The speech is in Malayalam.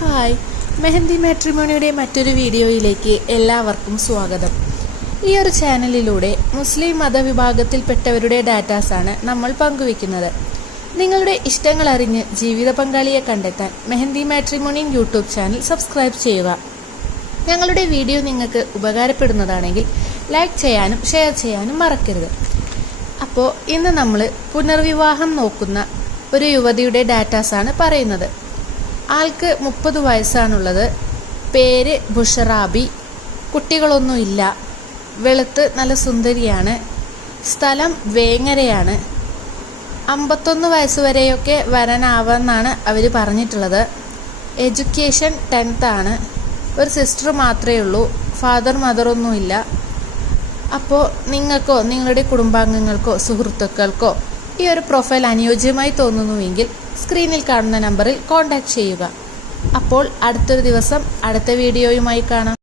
ഹായ്, മെഹന്തി മാട്രിമോണിയുടെ മറ്റൊരു വീഡിയോയിലേക്ക് എല്ലാവർക്കും സ്വാഗതം. ഈ ഒരു ചാനലിലൂടെ മുസ്ലിം മതവിഭാഗത്തിൽപ്പെട്ടവരുടെ ഡാറ്റാസാണ് നമ്മൾ പങ്കുവയ്ക്കുന്നത്. നിങ്ങളുടെ ഇഷ്ടങ്ങൾ അറിഞ്ഞ് ജീവിത പങ്കാളിയെ കണ്ടെത്താൻ mehndi matrimony YouTube channel subscribe ചെയ്യുക. ഞങ്ങളുടെ വീഡിയോ നിങ്ങൾക്ക് ഉപകാരപ്പെടുന്നതാണെങ്കിൽ ലൈക്ക് ചെയ്യാനും ഷെയർ ചെയ്യാനും മറക്കരുത്. അപ്പോൾ ഇന്ന് നമ്മൾ പുനർവിവാഹം നോക്കുന്ന ഒരു യുവതിയുടെ ഡാറ്റാസാണ് പറയുന്നത്. ആൾക്ക് 30 വയസ്സാണുള്ളത്. പേര് ബുഷറാബി. കുട്ടികളൊന്നുമില്ല. വെളുത്ത് നല്ല സുന്ദരിയാണ്. സ്ഥലം വേങ്ങരയാണ്. 51 വയസ്സ് വരെയൊക്കെ വരാനാവാമെന്നാണ് അവർ പറഞ്ഞിട്ടുള്ളത്. എഡ്യൂക്കേഷൻ 10th ആണ്. ഒരു സിസ്റ്റർ മാത്രമേ ഉള്ളൂ. ഫാദർ മദറൊന്നുമില്ല. അപ്പോൾ നിങ്ങൾക്കോ നിങ്ങളുടെ കുടുംബാംഗങ്ങൾക്കോ സുഹൃത്തുക്കൾക്കോ ഈ ഒരു പ്രൊഫൈൽ അനുയോജ്യമായി തോന്നുന്നുവെങ്കിൽ സ്ക്രീനിൽ കാണുന്ന നമ്പറിൽ കോൺടാക്റ്റ് ചെയ്യുക. അപ്പോൾ അടുത്തൊരു ദിവസം അടുത്ത വീഡിയോയുമായി കാണാം.